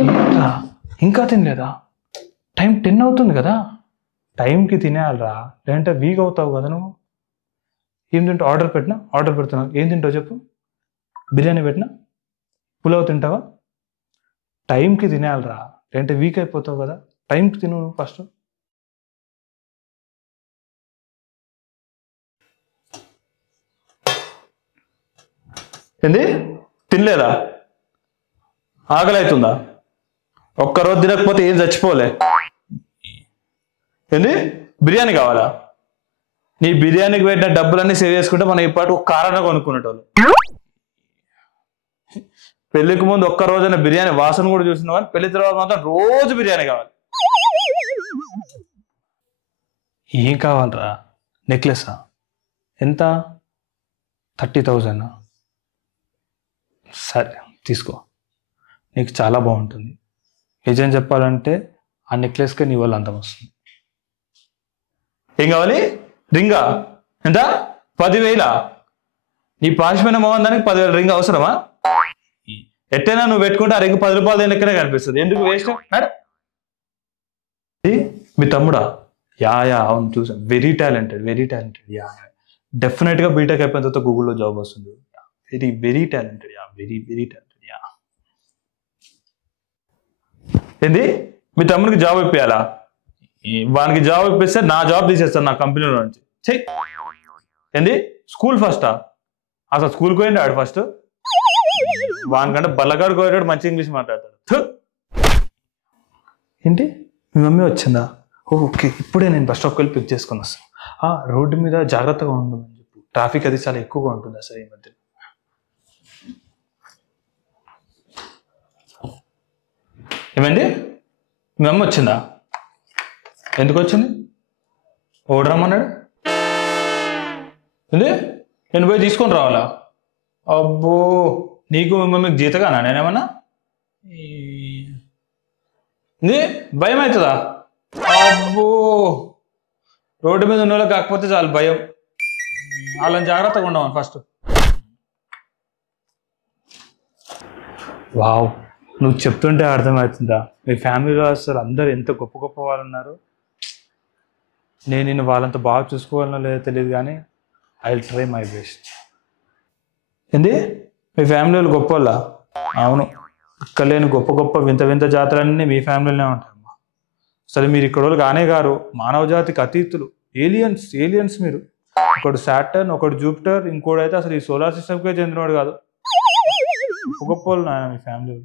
ఏంట్రా ఇంకా తినలేదా? టైం 10 అవుతుంది కదా. టైంకి తినేయాలరా, లేదంటే వీక్ అవుతావు కదా నువ్వు. ఏం తింటావు? ఆర్డర్ పెడుతున్నావు. ఏం తింటావు చెప్పు? బిర్యానీ పెట్టినా? పులావ్ తింటావా? టైంకి తినేయాలరా, లేదంటే వీక్ అయిపోతావు కదా. టైంకి తిను ఫస్ట్. ఏంది తినలేదా? ఆకలి అవుతుందా? ఒక్కరోజు తినకపోతే ఏం చచ్చిపోలే. ఏంది బిర్యానీ కావాలా? నీ బిర్యానీకి పెట్టిన డబ్బులన్నీ సేవ్ చేసుకుంటే మనం ఇప్పటి ఒక కారణం కొనుక్కునేటోళ్ళు. పెళ్లికి ముందు ఒక్క రోజైనా బిర్యానీ వాసన కూడా చూసినావా? పెళ్లి తర్వాత మాత్రం రోజు బిర్యానీ కావాలి. ఏం కావాలరా? నెక్లెసా? ఎంత? 30,000. సరే తీసుకో, నీకు చాలా బాగుంటుంది. నిజం చెప్పాలంటే ఆ నెక్లెస్కే నీ వల్ల అంతం వస్తుంది. ఏం కావాలి? రింగా? ఎంత? 10,000? నీ పాశమైన మోహన్ దానికి 10,000 రింగ్ అవసరమా? ఎట్టైనా నువ్వు పెట్టుకుంటే ఆ రింగ్ 10 రూపాయలు లెక్కనే కనిపిస్తుంది. ఎందుకు వేస్ట్? మీ తమ్ముడా? యా అవును చూసాను. Very talented. యా డెఫినెట్గా బీటెక్ అయిపోయిన తర్వాత గూగుల్లో జాబ్ వస్తుంది. Very talented. Very talented. ఏంది మీ తమ్ముడికి జాబ్ ఇప్పియాలా? వానికి జాబ్ ఇప్పిస్తే నా జాబ్ తీసేస్తాను నా కంపెనీలో నుంచి. చెయ్యి. ఏంది స్కూల్ ఫస్టా? అసలు స్కూల్కి పోయింది ఆడు ఫస్ట్. వానికంటే బల్లగాడు పోయాడు, మంచి ఇంగ్లీష్ మాట్లాడతాడు. ఏంటి మీ మమ్మీ వచ్చిందా? ఓకే, ఇప్పుడే నేను బస్ స్టాప్కి వెళ్ళి పిక్ చేసుకొని వస్తాను. రోడ్డు మీద జాగ్రత్తగా ఉండమని చెప్పు. ట్రాఫిక్ అది చాలా ఎక్కువగా ఉంటుంది అసలు ఈ మధ్య. ఏమైంది? మీ అమ్మ వచ్చిందా? ఎందుకు వచ్చింది? ఓడరమ్మన్నాడు. ఏంది నేను పోయి తీసుకొని రావాలా? అబ్బో, నీకు మీకు జీతగానా నేనేమన్నా? ఇది భయం అవుతుందా? అబ్బో, రోడ్డు మీద ఉన్న వాళ్ళకి కాకపోతే చాలు భయం. వాళ్ళని జాగ్రత్తగా ఉండమని ఫస్ట్. వావ్, నువ్వు చెప్తుంటే అర్థమవుతుందా? మీ ఫ్యామిలీలో అసలు అందరు ఎంత గొప్ప గొప్ప వాళ్ళు ఉన్నారు. నేను నిన్ను వాళ్ళంత బాగా చూసుకోవాలనో లేదో తెలియదు, కానీ I will try my best. ఏంది మీ ఫ్యామిలీ వాళ్ళు గొప్ప వాళ్ళ? అవును, ఇక్కడ లేని గొప్ప గొప్ప వింత వింత జాతులన్నీ మీ ఫ్యామిలీలోనే ఉంటాయమ్మా. అసలు మీరు ఇక్కడ వాళ్ళు కానే గారు, మానవ జాతికి అతీతులు. ఏలియన్స్ మీరు. ఒకడు సాటర్న్, ఒకడు జూపిటర్, ఇంకోడైతే అసలు ఈ సోలార్ సిస్టమ్కే చెందినవాడు కాదు. గొప్ప వాళ్ళు నాయన మీ ఫ్యామిలీ.